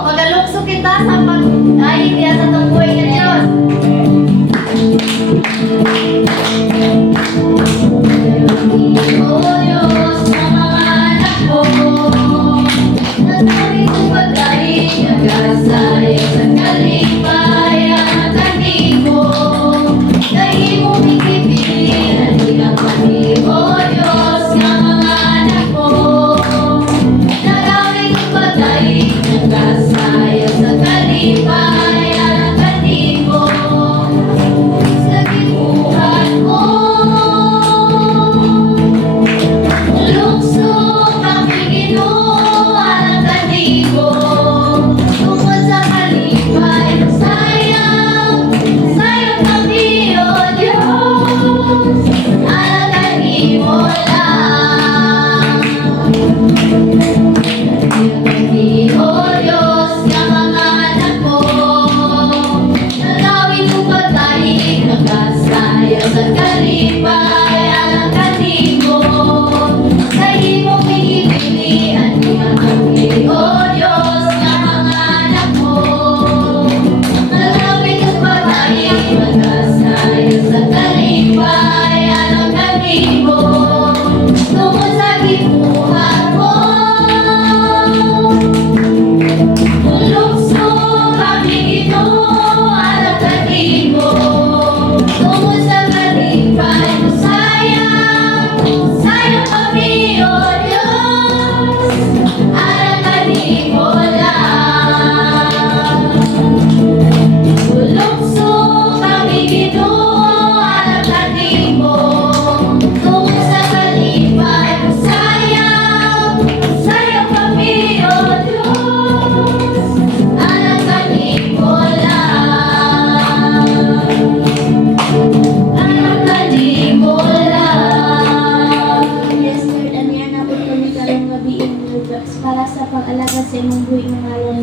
magalukso kita sa pag-ayig diya sa tungkoy nga Diyos. O Diyos, sa mga anak ko, natawid ang pag-ayig, nagkasaya sa kalipayan, kanigo, dahil mo ikipilihan, ilang kami, O Diyos, sa mga anak ko, natawid ang pag-ayig, nagkasaya sa kalipayan, kanigo, sa gibuhat mo. Lukso kami ginawa ng kanigo, tungkol sa kalipay, sayang, sayang kami, O Diyos, alalahin mo lang. Kami, O Diyos, ng mga anak ko, nalawin mo pag-ayig, nagkasaya sa kalipay, alang kanigo, dahil mo pinipilian niya kami, O Diyos, ng mga anak ko, nalawin mo pag-ayig, nagkasaya sa kalipay, alang kanigo, tungkol sa gibuhat mo. Lukso kami ginawa ng kanigo, tungkol sa kalipay, sayang, sayang kami, O Diyos, alang kanigo lang. Lukso kami ginawa ng kanigo, tungkol sa kalipay, sayang, sayang kami, O Diyos, alang kanigo lang. Alang kanigo lang. Yes, Lord, ano yan ako kami karong gabi, Lord, para sa pag-alaga sa imong buhay ng ngalan,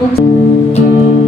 Lord.